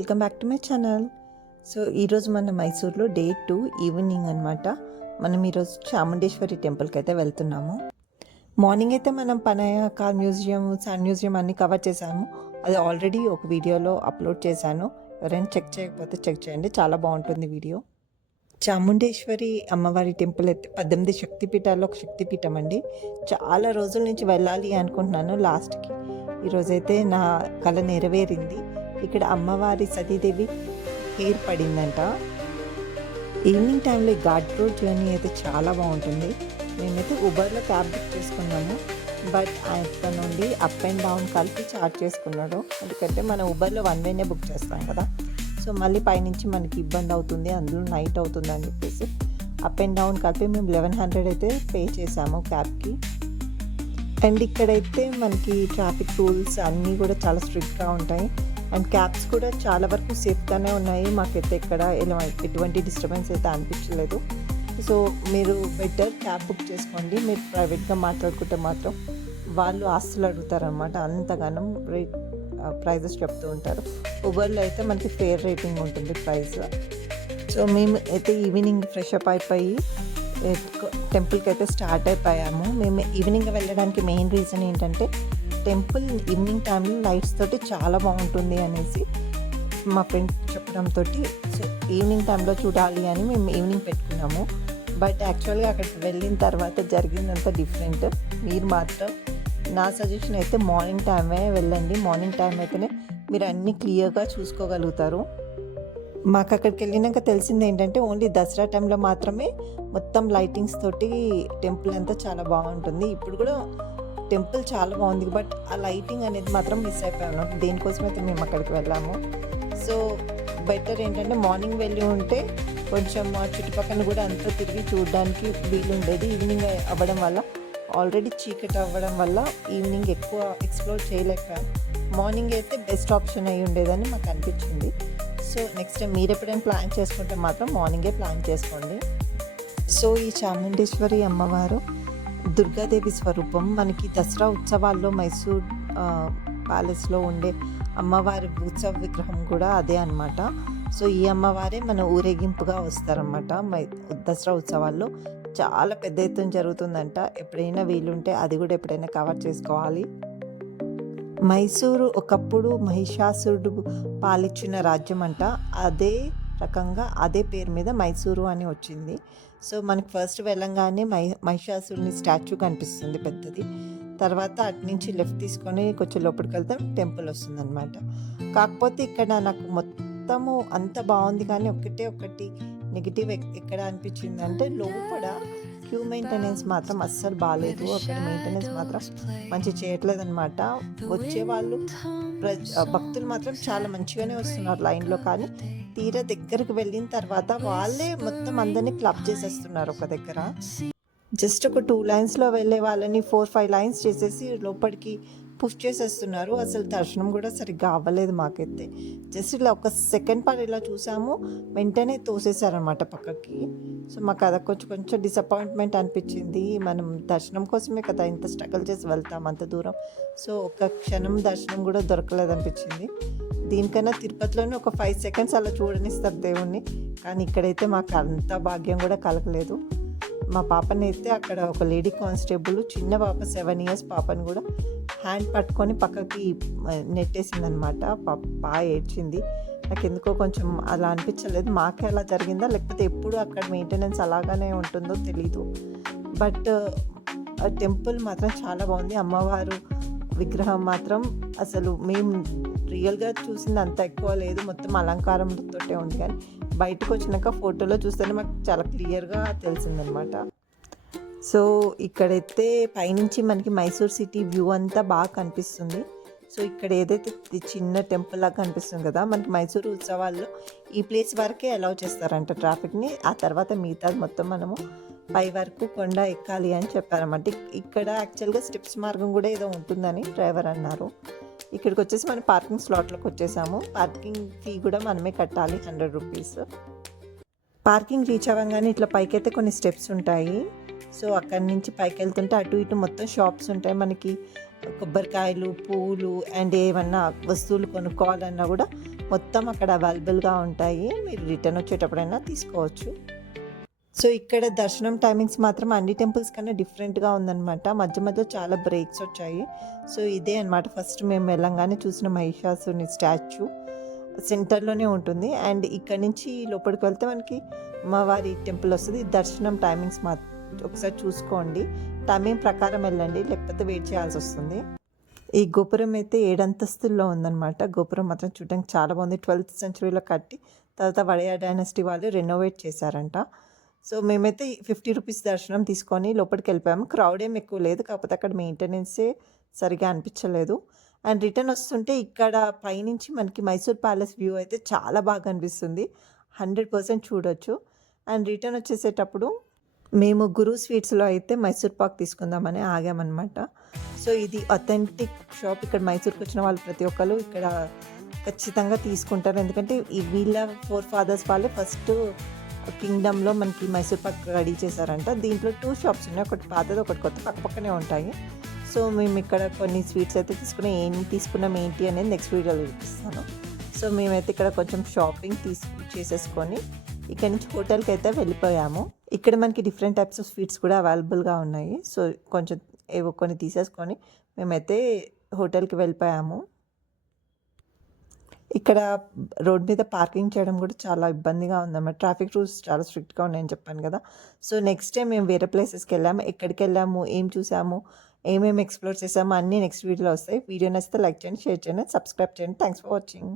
Welcome back to my channel. So ఈరోజు మన మైసూర్లో day 2 evening అనమాట. మనం ఈరోజు చాముండేశ్వరి టెంపుల్కి అయితే వెళ్తున్నాము. మార్నింగ్ అయితే మనం పనయ్య కార్ మ్యూజియం, సన్ మ్యూజియం అన్నీ కవర్ చేశాము. అది ఆల్రెడీ ఒక వీడియోలో అప్లోడ్ చేశాను. ఎవరైనా చెక్ చేయకపోతే చెక్ చేయండి, చాలా బాగుంటుంది వీడియో. చాముండేశ్వరి అమ్మవారి టెంపుల్ అయితే 18 శక్తిపీఠాల్లో ఒక శక్తిపీఠం అండి. చాలా రోజుల నుంచి వెళ్ళాలి అనుకుంటున్నాను. లాస్ట్కి ఈరోజైతే నా కళ నెరవేరింది. ఇక్కడ అమ్మవారి సతీదేవి హెయిర్ పడిందంట. ఈవినింగ్ టైంలో ఈ ఘాట్ రోడ్ జర్నీ అయితే చాలా బాగుంటుంది. మేమైతే ఉబర్లో క్యాబ్ బుక్ చేసుకున్నాము. బట్ అక్కడ నుండి అప్ అండ్ డౌన్ కలిపి చార్జ్ చేసుకున్నాడు. ఎందుకంటే మనం ఉబర్లో వన్ వేనే బుక్ చేస్తాం కదా. సో మళ్ళీ పైనుంచి మనకి ఇబ్బంది అవుతుంది, అందులో నైట్ అవుతుంది అని చెప్పేసి అప్ అండ్ డౌన్ కలిపి మేము 1100 అయితే పే చేసాము క్యాబ్కి. అండ్ ఇక్కడైతే మనకి ట్రాఫిక్ రూల్స్ అన్నీ కూడా చాలా స్ట్రిక్ట్గా ఉంటాయి. అండ్ క్యాబ్స్ కూడా చాలా వరకు సేఫ్గానే ఉన్నాయి. మాకైతే ఇక్కడ ఎటువంటి డిస్టర్బెన్స్ అయితే అనిపించలేదు. సో మీరు బెటర్ క్యాబ్ బుక్ చేసుకోండి. మీరు ప్రైవేట్గా మాట్లాడుకుంటే మాత్రం వాళ్ళు ఆస్తులు అడుగుతారనమాట. అంతగానం ప్రైజెస్ చెప్తూ ఉంటారు. ఉబర్లో అయితే మనకి ఫేర్ రేటింగ్ ఉంటుంది ప్రైస్. సో మేము అయితే ఈవినింగ్ ఫ్రెష్ అప్ అయిపోయి టెంపుల్కి అయితే స్టార్ట్ అయిపోయాము. మేము ఈవినింగ్ వెళ్ళడానికి మెయిన్ రీజన్ ఏంటంటే టెంపుల్ ఈవినింగ్ టైంలో లైట్స్ తోటి చాలా బాగుంటుంది అనేసి మా ఫ్రెండ్ చెప్పడంతో సో ఈవినింగ్ టైంలో చూడాలి అని మేము ఈవినింగ్ పెట్టుకున్నాము. బట్ యాక్చువల్గా అక్కడికి వెళ్ళిన తర్వాత జరిగిందంతా డిఫరెంట్. మీరు మాత్రం నా సజెషన్ అయితే మార్నింగ్ టైమే వెళ్ళండి. మార్నింగ్ టైం అయితేనే మీరు అన్నీ క్లియర్గా చూసుకోగలుగుతారు. మాకు అక్కడికి వెళ్ళినాక తెలిసింది ఏంటంటే ఓన్లీ దసరా టైంలో మాత్రమే మొత్తం లైటింగ్స్ తోటి టెంపుల్ అంతా చాలా బాగుంటుంది. ఇప్పుడు కూడా టెంపుల్ చాలా బాగుంది, బట్ ఆ లైటింగ్ అనేది మాత్రం మిస్ అయిపోయాము. దేనికోసమైతే మేము అక్కడికి వెళ్ళాము. సో బెటర్ ఏంటంటే మార్నింగ్ వెళ్ళి ఉంటే కొంచెం చుట్టుపక్కల కూడా అంతా తిరిగి చూడడానికి వీలుండేది. ఈవినింగ్ అవ్వడం వల్ల ఆల్రెడీ చీకటి అవ్వడం వల్ల ఈవినింగ్ ఎక్కువ ఎక్స్ప్లోర్ చేయలేకపోయాం. మార్నింగ్ అయితే బెస్ట్ ఆప్షన్ అయి ఉండేదని మాకు అనిపించింది. సో నెక్స్ట్ టైం మీరు ఎప్పుడైనా ప్లాన్ చేసుకుంటే మాత్రం మార్నింగే ప్లాన్ చేసుకోండి. సో ఈ చాముండేశ్వరి అమ్మవారు దుర్గాదేవి స్వరూపం. మనకి దసరా ఉత్సవాల్లో మైసూర్ ప్యాలెస్లో ఉండే అమ్మవారి ఉత్సవ విగ్రహం కూడా అదే అనమాట. సో ఈ అమ్మవారే మన ఊరేగింపుగా వస్తారన్నమాట. దసరా ఉత్సవాల్లో చాలా పెద్ద ఎత్తున జరుగుతుందంట. ఎప్పుడైనా వీలుంటే అది కూడా ఎప్పుడైనా కవర్ చేసుకోవాలి. మైసూరు ఒకప్పుడు మహిషాసురుడు పాలించిన రాజ్యం అంట. అదే రకంగా అదే పేరు మీద మైసూరు అని వచ్చింది. సో మనకి ఫస్ట్ వెళ్ళంగానే మహిషాసురుని స్టాచ్యూ కనిపిస్తుంది పెద్దది. తర్వాత అటు నుంచి లెఫ్ట్ తీసుకొని కొంచెం లోపలికి వెళ్తే టెంపుల్ వస్తుంది అనమాట. కాకపోతే ఇక్కడ నాకు మొత్తము అంత బాగుంది, కానీ ఒకటి నెగిటివ్ ఎక్కడ అనిపించింది అంటే లోపల క్యూ మెయింటెనెన్స్ మాత్రం అస్సలు బాగాలేదు. అక్కడ మెయింటెనెన్స్ మాత్రం మంచి చేయట్లేదు అనమాట. వచ్చే వాళ్ళు భక్తులు మాత్రం చాలా మంచిగానే వస్తున్నారు లైన్లో, కానీ తీరా దగ్గరకు వెళ్ళిన తర్వాత వాళ్ళే మొత్తం అందరినీ క్లబ్ చేసేస్తున్నారు ఒక దగ్గర. జస్ట్ ఒక 2 లైన్స్లో వెళ్ళే వాళ్ళని 4-5 లైన్స్ చేసేసి లోపలికి పుష్ చేసేస్తున్నారు. అసలు దర్శనం కూడా సరిగ్గా అవ్వలేదు మాకైతే. జస్ట్ ఇలా ఒక సెకండ్ పార్ట్ ఇలా చూసాము, వెంటనే తోసేసారనమాట పక్కకి. సో మాకు అది కొంచెం డిసప్పాయింట్మెంట్ అనిపించింది. మనం దర్శనం కోసమే కదా ఇంత స్ట్రగుల్ చేసి వెళ్తాం అంత దూరం. సో ఒక క్షణం దర్శనం కూడా దొరకలేదు అనిపించింది. దీనికన్నా తిరుపతిలోనే ఒక 5 సెకండ్స్ అలా చూడనిస్తారు దేవుణ్ణి, కానీ ఇక్కడైతే మాకు అంత భాగ్యం కూడా కలగలేదు. మా పాపని అయితే అక్కడ ఒక లేడీ కానిస్టేబుల్ చిన్న పాప 7 ఇయర్స్ పాపని కూడా హ్యాండ్ పట్టుకొని పక్కకి నెట్టేసిందనమాట. బాగా ఏడ్చింది. నాకు ఎందుకో కొంచెం అలా అనిపించలేదు. మాకే అలా జరిగిందా లేకపోతే ఎప్పుడు అక్కడ మెయింటెనెన్స్ అలాగానే ఉంటుందో తెలీదు. బట్ టెంపుల్ మాత్రం చాలా బాగుంది. అమ్మవారు విగ్రహం మాత్రం అసలు మేము రియల్గా చూసింది అంత ఎక్కువ లేదు, మొత్తం అలంకారంతోటే ఉంది. కానీ బయటకు వచ్చినాక ఫోటోలో చూస్తేనే మాకు చాలా క్లియర్గా తెలిసిందనమాట. సో ఇక్కడైతే పైనుంచి మనకి మైసూర్ సిటీ వ్యూ అంతా బాగా కనిపిస్తుంది. సో ఇక్కడ ఏదైతే చిన్న టెంపుల్ లాగా కనిపిస్తుంది కదా, మనకి మైసూరు ఉత్సవాల్లో ఈ ప్లేస్ వరకే అలౌ చేస్తారంట ట్రాఫిక్ని. ఆ తర్వాత మిగతాది మొత్తం మనము పై వరకు కొండ ఎక్కాలి అని చెప్పారన్నమాట. ఇక్కడ యాక్చువల్గా స్టెప్స్ మార్గం కూడా ఏదో ఉంటుందని డ్రైవర్ అన్నారు. ఇక్కడికి వచ్చేసి మనం పార్కింగ్ స్లాట్లోకి వచ్చేసాము. పార్కింగ్ ఫీ కూడా మనమే కట్టాలి, 100 రూపీస్. పార్కింగ్ రీచ్ అవ్వగానే ఇట్లా పైకైతే కొన్ని స్టెప్స్ ఉంటాయి. సో అక్కడి నుంచి పైకి వెళ్తుంటే అటు ఇటు మొత్తం షాప్స్ ఉంటాయి. మనకి కొబ్బరికాయలు, పువ్వులు అండ్ ఏమన్నా వస్తువులు కొనుక్కోవాలన్నా కూడా మొత్తం అక్కడ అవైలబుల్గా ఉంటాయి. మీరు రిటర్న్ వచ్చేటప్పుడైనా తీసుకోవచ్చు. సో ఇక్కడ దర్శనం టైమింగ్స్ మాత్రం అన్ని టెంపుల్స్ కన్నా డిఫరెంట్గా ఉందన్నమాట. మధ్య మధ్య చాలా బ్రేక్స్ వచ్చాయి. సో ఇదే అనమాట ఫస్ట్ మేము వెళ్ళంగానే చూసిన మహిషాసుని స్టాచ్యూ సెంటర్లోనే ఉంటుంది. అండ్ ఇక్కడ నుంచి లోపలికి వెళ్తే మనకి అమ్మవారి టెంపుల్ వస్తుంది. దర్శనం టైమింగ్స్ ఒకసారి చూసుకోండి, టైమింగ్ ప్రకారం వెళ్ళండి, లేకపోతే వెయిట్ చేయాల్సి వస్తుంది. ఈ గోపురం అయితే 7 అంతస్తుల్లో ఉందన్నమాట. గోపురం మాత్రం చూడడానికి చాలా బాగుంది. 12th సెంచరీలో కట్టి తర్వాత వడయా డైనస్టీ వాళ్ళు రెనోవేట్ చేశారంట. సో మేమైతే 50 రూపీస్ దర్శనం తీసుకొని లోపలికి వెళ్ళిపోయాము. క్రౌడ్ ఏం ఎక్కువ లేదు, కాకపోతే అక్కడ మెయింటెనెన్సే సరిగా అనిపించలేదు. అండ్ రిటర్న్ వస్తుంటే ఇక్కడ పైనుంచి మనకి మైసూర్ ప్యాలెస్ వ్యూ అయితే చాలా బాగా అనిపిస్తుంది. 100% చూడొచ్చు. అండ్ రిటర్న్ వచ్చేసేటప్పుడు మేము గురు స్వీట్స్లో అయితే మైసూర్ పాక్ తీసుకుందామని ఆగామన్నమాట. సో ఇది అథెంటిక్ షాప్. ఇక్కడ మైసూర్కి వచ్చిన వాళ్ళు ప్రతి ఒక్కరు ఇక్కడ ఖచ్చితంగా తీసుకుంటారు. ఎందుకంటే వీళ్ళ 4 ఫాదర్స్ వాళ్ళే ఫస్ట్ కింగ్డమ్లో మనకి మైసూర్ పాక్ రెడీ చేశారంట. దీంట్లో 2 షాప్స్ ఉన్నాయి, ఒకటి పాతది ఒకటి కొత్త, పక్కపక్కనే ఉంటాయి. సో మేము ఇక్కడ కొన్ని స్వీట్స్ అయితే తీసుకున్నాం. ఏం తీసుకున్నాం ఏంటి అనేది నెక్స్ట్ వీడియోలో చూపిస్తాను. సో మేమైతే ఇక్కడ కొంచెం షాపింగ్ చేసేసుకొని ఇక్కడ నుంచి హోటల్కి అయితే వెళ్ళిపోయాము. ఇక్కడ మనకి డిఫరెంట్ టైప్స్ ఆఫ్ స్వీట్స్ కూడా అవైలబుల్గా ఉన్నాయి. సో కొంచెం ఏవో కొన్ని తీసేసుకొని మేమైతే హోటల్కి వెళ్ళిపోయాము. ఇక్కడ రోడ్ మీద పార్కింగ్ చేయడం కూడా చాలా ఇబ్బందిగా ఉందన్నమాట. ట్రాఫిక్ రూల్స్ చాలా స్ట్రిక్ట్గా ఉన్నాయని చెప్పాను కదా. సో నెక్స్ట్ టైం మేము వేరే ప్లేసెస్కి వెళ్ళాము. ఎక్కడికి వెళ్ళాము, ఏం చూసాము, ఏమేమి ఎక్స్ప్లోర్ చేసాము అన్నీ నెక్స్ట్ వీడియోలో వస్తాయి. వీడియో నచ్చితే లైక్ చేయండి, షేర్ చేయండి, సబ్స్క్రైబ్ చేయండి. Thanks for watching.